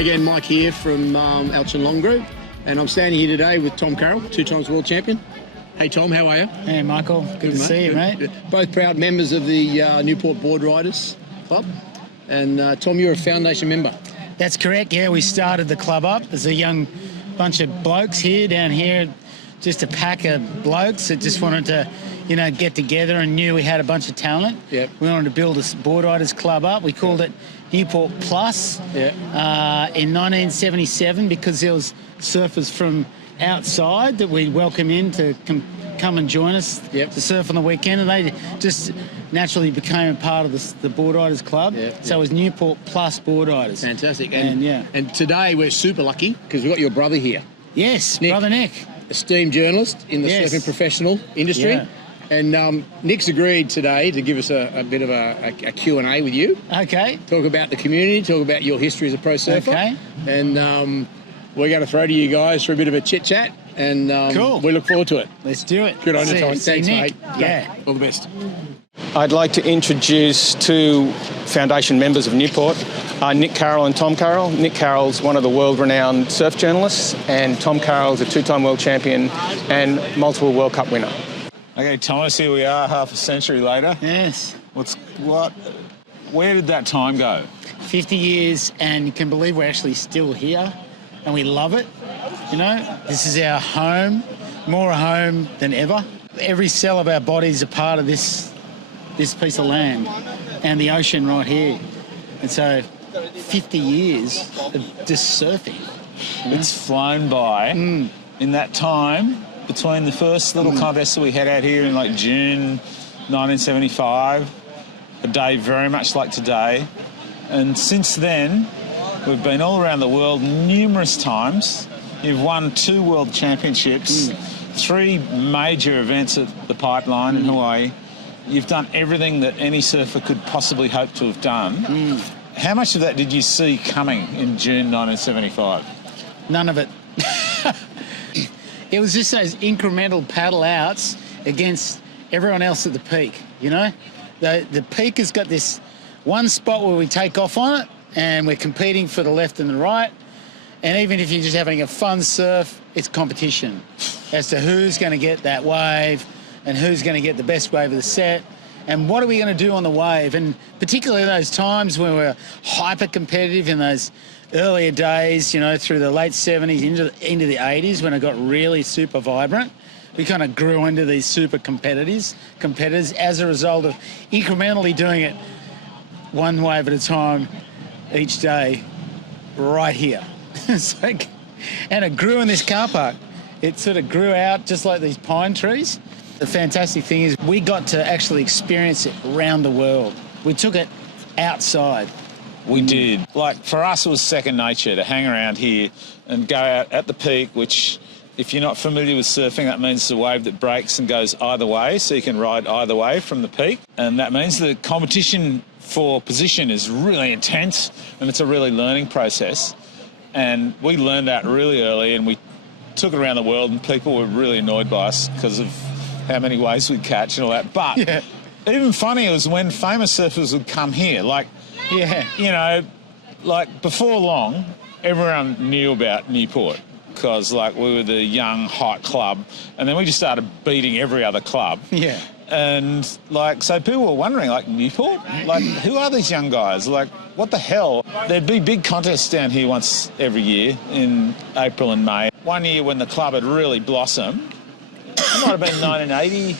Hi again, Mike here from Elchin Long Group, and I'm standing here today with Tom Carroll, 2 times world champion. Hey Tom, how are you? Hey Michael, good to see you, mate. Both proud members of the Newport Boardriders Club, and Tom, you're a foundation member. That's correct, yeah, we started the club up as a young bunch of blokes here, down here, just a pack of blokes that just wanted to, you know, get together and knew we had a bunch of talent. Yep. We wanted to build a Boardriders club up. We called it Newport Plus in 1977 because there was surfers from outside that we'd welcome in to come and join us to surf on the weekend, and they just naturally became a part of the Boardriders Club. So it was Newport Plus Boardriders. Fantastic. And today we're super lucky because we've got your brother here. Yes, Nick, brother Nick. Esteemed journalist in the surfing professional industry. Yeah. And Nick's agreed today to give us a bit of a Q&A with you. Okay. Talk about the community, talk about your history as a pro surfer. Okay. And we're going to throw to you guys for a bit of a chit-chat. And cool. We look forward to it. Let's do it. Good on you, Tom. Thanks, mate. Yeah. All the best. I'd like to introduce 2 foundation members of Newport, Nick Carroll and Tom Carroll. Nick Carroll's one of the world-renowned surf journalists, and Tom Carroll's a 2-time world champion and multiple World Cup winner. Okay, Thomas, here we are, half a century later. Yes. Where did that time go? 50 years, and you can believe we're actually still here, and we love it. You know, this is our home, more a home than ever. Every cell of our body is a part of this piece of land and the ocean right here. And so 50 years of just surfing. You know? It's flown by. In that time, between the first little contest that we had out here in like June 1975, a day very much like today, and since then we've been all around the world numerous times. You've won 2 world championships, 3 major events at the Pipeline in Hawaii. You've done everything that any surfer could possibly hope to have done. How much of that did you see coming in June 1975? None of it. It was just those incremental paddle outs against everyone else at the peak, you know? The peak has got this one spot where we take off on it and we're competing for the left and the right. And even if you're just having a fun surf, it's competition as to who's going to get that wave and who's going to get the best wave of the set and what are we going to do on the wave. And particularly those times when we're hyper-competitive in those earlier days, you know, through the late 70s into the 80s when it got really super vibrant, we kind of grew into these super competitors as a result of incrementally doing it one wave at a time each day right here. It's like, and it grew in this car park. It sort of grew out just like these pine trees. The fantastic thing is we got to actually experience it around the world. We took it outside. We did. Like, for us, it was second nature to hang around here and go out at the peak, which, if you're not familiar with surfing, that means it's a wave that breaks and goes either way, so you can ride either way from the peak. And that means the competition for position is really intense, and it's a really learning process. And we learned that really early, and we took it around the world, and people were really annoyed by us because of how many waves we'd catch and all that. But even funnier was when famous surfers would come here. Like, you know, like before long, everyone knew about Newport because, like, we were the young, hot club, and then we just started beating every other club. Yeah. And, like, so people were wondering, like, Newport? Like, who are these young guys? Like, what the hell? There'd be big contests down here once every year in April and May. One year when the club had really blossomed, it might have been 1980,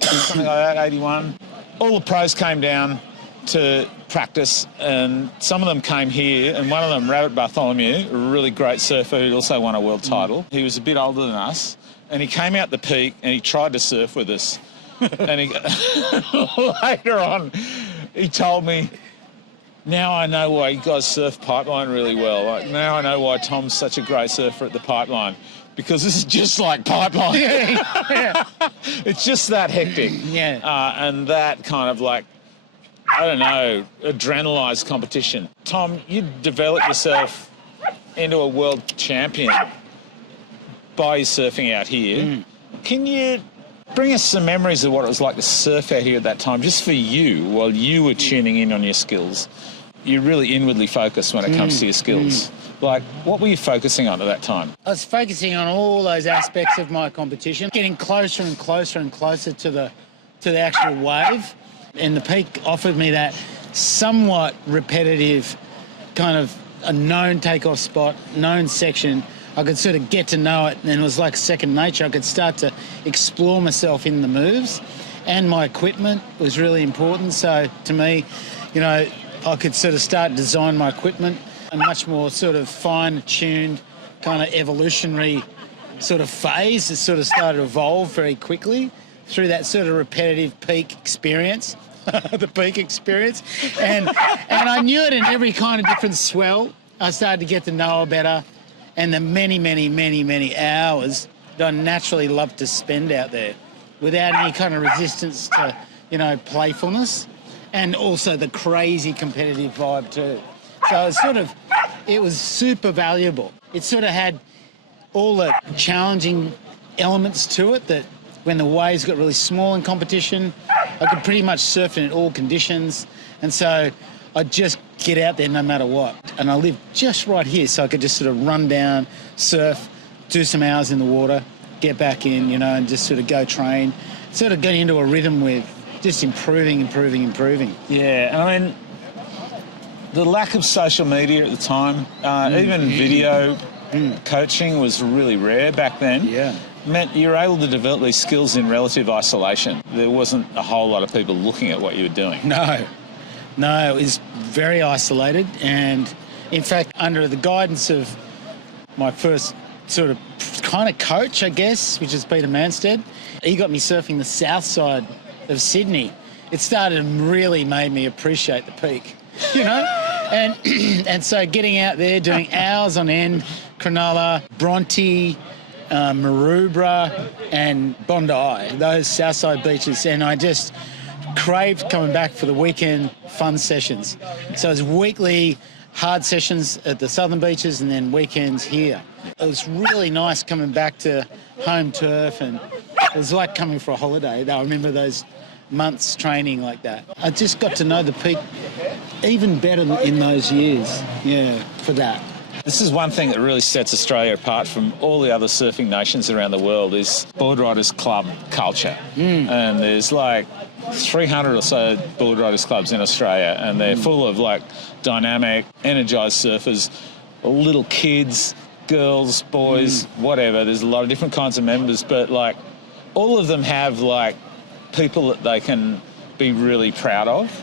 something like that, 81. All the pros came down to practice, and some of them came here, and one of them, Rabbit Bartholomew, a really great surfer who also won a world title. He was a bit older than us, and he came out the peak and he tried to surf with us. And he, later on, he told me, now I know why you guys surf Pipeline really well. Like, now I know why Tom's such a great surfer at the Pipeline, because this is just like Pipeline. It's just that hectic. And that kind of, like, I don't know, adrenalised competition. Tom, you developed yourself into a world champion by surfing out here. Can you bring us some memories of what it was like to surf out here at that time, just for you, while you were tuning in on your skills? you're really inwardly focused when it comes to your skills. Like, what were you focusing on at that time? I was focusing on all those aspects of my competition, getting closer and closer and closer to the actual wave. And the peak offered me that somewhat repetitive kind of a known takeoff spot, known section. I could sort of get to know it, and it was like second nature. I could start to explore myself in the moves, and my equipment was really important. So to me, you know, I could sort of start to design my equipment, a much more sort of fine-tuned kind of evolutionary sort of phase that sort of started to evolve very quickly through that sort of repetitive peak experience, the peak experience. And I knew it in every kind of different swell. I started to get to know her better, and the many, many, many, many hours that I naturally love to spend out there without any kind of resistance to, you know, playfulness, and also the crazy competitive vibe too. So it was super valuable. It sort of had all the challenging elements to it that when the waves got really small in competition, I could pretty much surf in all conditions. And so I'd just get out there no matter what. And I lived just right here, so I could just sort of run down, surf, do some hours in the water, get back in, you know, and just sort of go train, sort of get into a rhythm with just improving. Yeah, and I mean, the lack of social media at the time, even video coaching was really rare back then. Yeah. Meant you were able to develop these skills in relative isolation. There wasn't a whole lot of people looking at what you were doing. No, it was very isolated. And in fact, under the guidance of my first sort of kind of coach, I guess, which is Peter Manstead, he got me surfing the south side of Sydney. It started and really made me appreciate the peak, you know? And so getting out there, doing hours on end, Cronulla, Bronte, Maroubra and Bondi, those Southside beaches, and I just craved coming back for the weekend fun sessions. So it was weekly hard sessions at the southern beaches and then weekends here. It was really nice coming back to home turf, and it was like coming for a holiday. I remember those months training like that. I just got to know the peak even better in those years, for that. This is one thing that really sets Australia apart from all the other surfing nations around the world is Boardriders club culture. And there's like 300 or so Boardriders clubs in Australia, and they're full of like dynamic, energised surfers, little kids, girls, boys, whatever. There's a lot of different kinds of members, but like all of them have like people that they can be really proud of,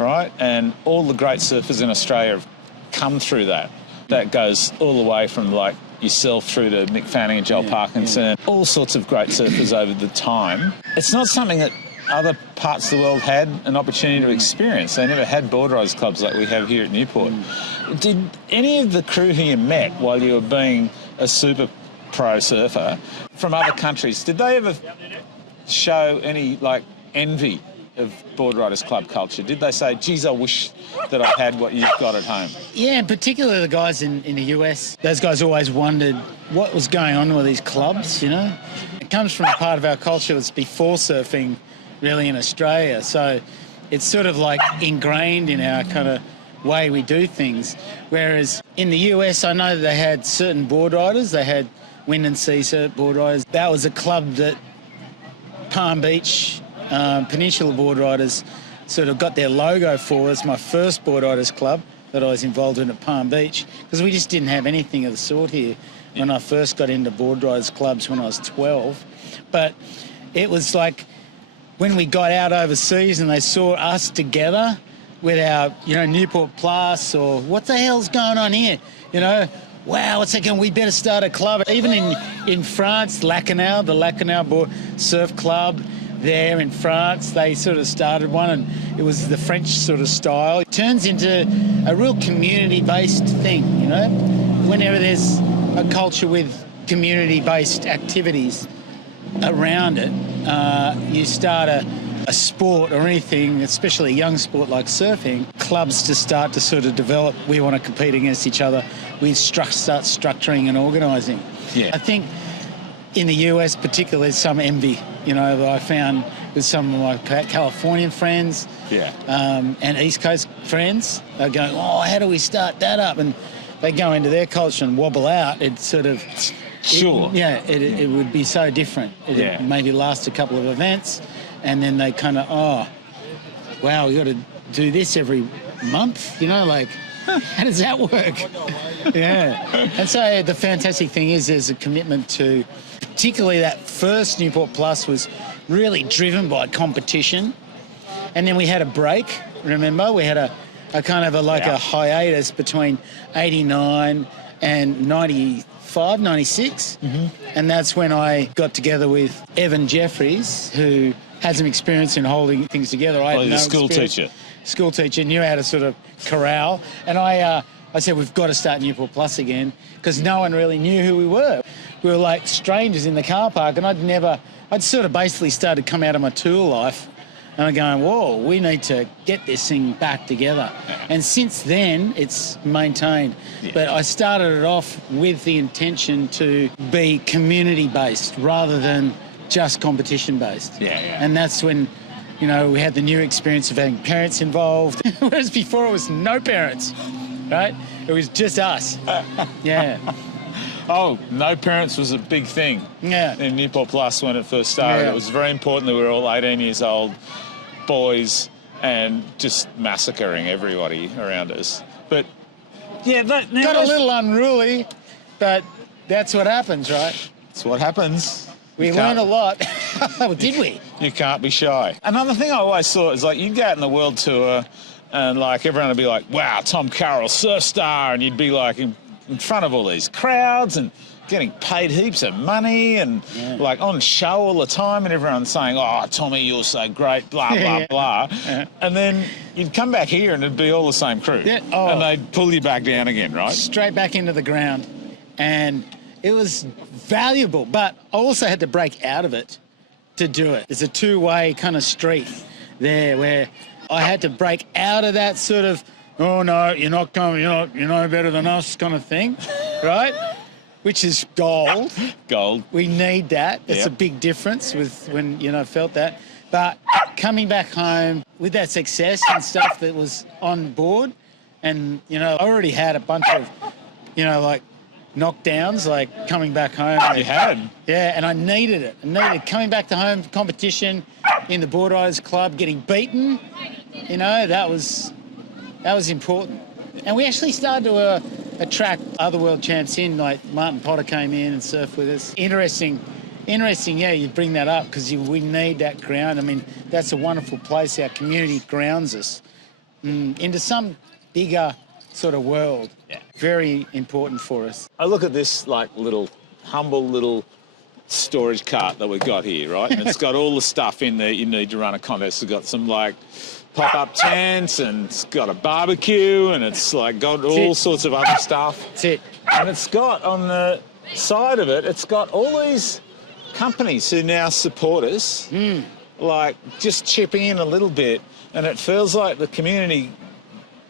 right? And all the great surfers in Australia have come through that. That goes all the way from like yourself through to Mick Fanning and Joel Parkinson, all sorts of great surfers over the time. It's not something that other parts of the world had an opportunity to experience. They never had Boardriders clubs like we have here at Newport. Did any of the crew who you met while you were being a super pro surfer from other countries, did they ever show any like envy of Boardriders club culture? Did they say, geez, I wish that I had what you've got at home? Yeah, and particularly the guys in the US. Those guys always wondered what was going on with these clubs, you know? It comes from a part of our culture that's before surfing, really, in Australia. So it's sort of like ingrained in our kind of way we do things. Whereas in the US, I know that they had certain Boardriders. They had Wind and Sea Surf Boardriders. That was a club that Palm Beach, Peninsula Boardriders sort of got their logo for. It's my first Boardriders club that I was involved in at Palm Beach, because we just didn't have anything of the sort here when I first got into Boardriders clubs when I was 12. But it was like when we got out overseas and they saw us together with our, you know, Newport Plus, or what the hell's going on here? You know, wow, what's that going? We better start a club. Even in France, Lacanau, the Lacanau Surf Club, there in France, they sort of started one, and it was the French sort of style. It turns into a real community-based thing, you know. Whenever there's a culture with community-based activities around it, you start a sport or anything, especially a young sport like surfing, clubs to start to sort of develop. We want to compete against each other. We start structuring and organising. Yeah. I think in the US particularly, there's some envy, you know, that I found with some of my Californian friends Yeah. And East Coast friends are going, oh, how do we start that up? And they go into their culture and wobble out. It's sort of... Sure. It would be so different. It maybe last a couple of events, and then they kind of, oh, wow, we got to do this every month, you know, like, how does that work? Yeah. And so the fantastic thing is there's a commitment to, particularly that first Newport Plus was really driven by competition. And then we had a break, remember? We had a kind of a hiatus between 89 and 95, 96. Mm-hmm. And that's when I got together with Evan Jeffries, who had some experience in holding things together. I had no school experience. teacher. School teacher, knew how to sort of corral. And I said, we've got to start Newport Plus again, because no one really knew who we were. We were like strangers in the car park, and I'd sort of basically started to come out of my tour life, and I'm going, whoa, we need to get this thing back together. And since then, it's maintained. Yeah. But I started it off with the intention to be community-based rather than just competition-based. Yeah. And that's when, you know, we had the new experience of having parents involved, whereas before it was no parents, right? It was just us. Yeah. Oh, no parents was a big thing in Newport Plus when it first started. Yeah. It was very important that we were all 18 years old, boys, and just massacring everybody around us. But, yeah, got a little unruly, but that's what happens, right? That's what happens. We learn a lot. Did we? You can't be shy. Another thing I always thought is, like, you'd go out on the world tour and, like, everyone would be like, wow, Tom Carroll, surf star, and you'd be, like, in front of all these crowds and getting paid heaps of money and, like, on show all the time, and everyone's saying, oh, Tommy, you're so great, blah, blah, blah. Yeah. And then you'd come back here and it'd be all the same crew. Yeah. Oh. And they'd pull you back down again, right? Straight back into the ground. And it was valuable, but I also had to break out of it to do it. It's a two-way kind of street there where I had to break out of that sort of, oh, no, you're not coming, you're no better than us kind of thing, right? Which is gold. Gold. We need that. It's a big difference with when, felt that. But coming back home with that success and stuff that was on board, and, I already had a bunch of, like, knockdowns, like coming back home. You had? Yeah, and I needed it. I needed coming back to home competition in the Boardriders Club, getting beaten, that was important. And we actually started to attract other world champs in, like Martin Potter came in and surfed with us. Interesting, you bring that up, because we need that ground. I mean, that's a wonderful place. Our community grounds us into some bigger sort of world. Yeah. Very important for us. I look at this, like, humble little storage cart that we've got here, right? And it's got all the stuff in there you need to run a contest. It's got some, like, pop-up tents, and it's got a barbecue, and it's, like, got all sorts of other stuff. That's it. And it's got, on the side of it, it's got all these companies who now support us, like, just chipping in a little bit, and it feels like the community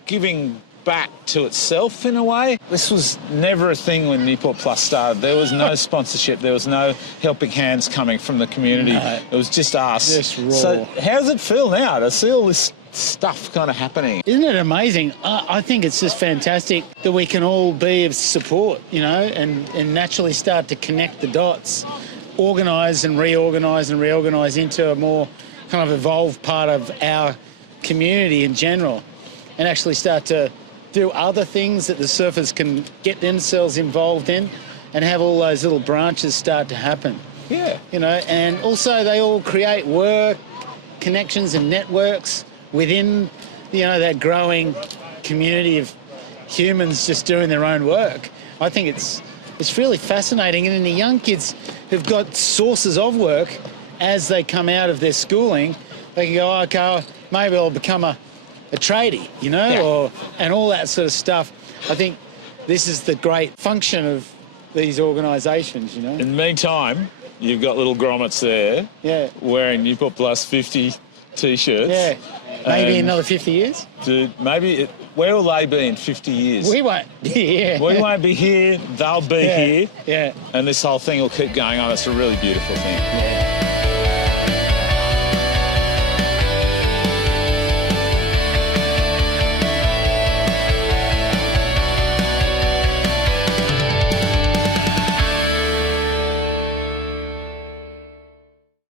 giving back to itself in a way. This was never a thing when Newport Plus started. There was no sponsorship. There was no helping hands coming from the community. No. It was just us. Just raw. So how does it feel now to see all this stuff kind of happening? Isn't it amazing? I think it's just fantastic that we can all be of support, and naturally start to connect the dots, organise and reorganise into a more kind of evolved part of our community in general, and actually start to do other things that the surfers can get themselves involved in, and have all those little branches start to happen. Yeah. And also they all create work, connections and networks within, that growing community of humans just doing their own work. I think it's really fascinating. And then the young kids who've got sources of work as they come out of their schooling, they can go, oh, okay, maybe I'll become a tradie, and all that sort of stuff. I think this is the great function of these organisations, In the meantime, you've got little grommets there wearing Newport Plus 50 T-shirts. Yeah, maybe another 50 years. Dude, where will they be in 50 years? We won't be here. We won't be here, they'll be here. Yeah. And this whole thing will keep going on. It's a really beautiful thing. Yeah.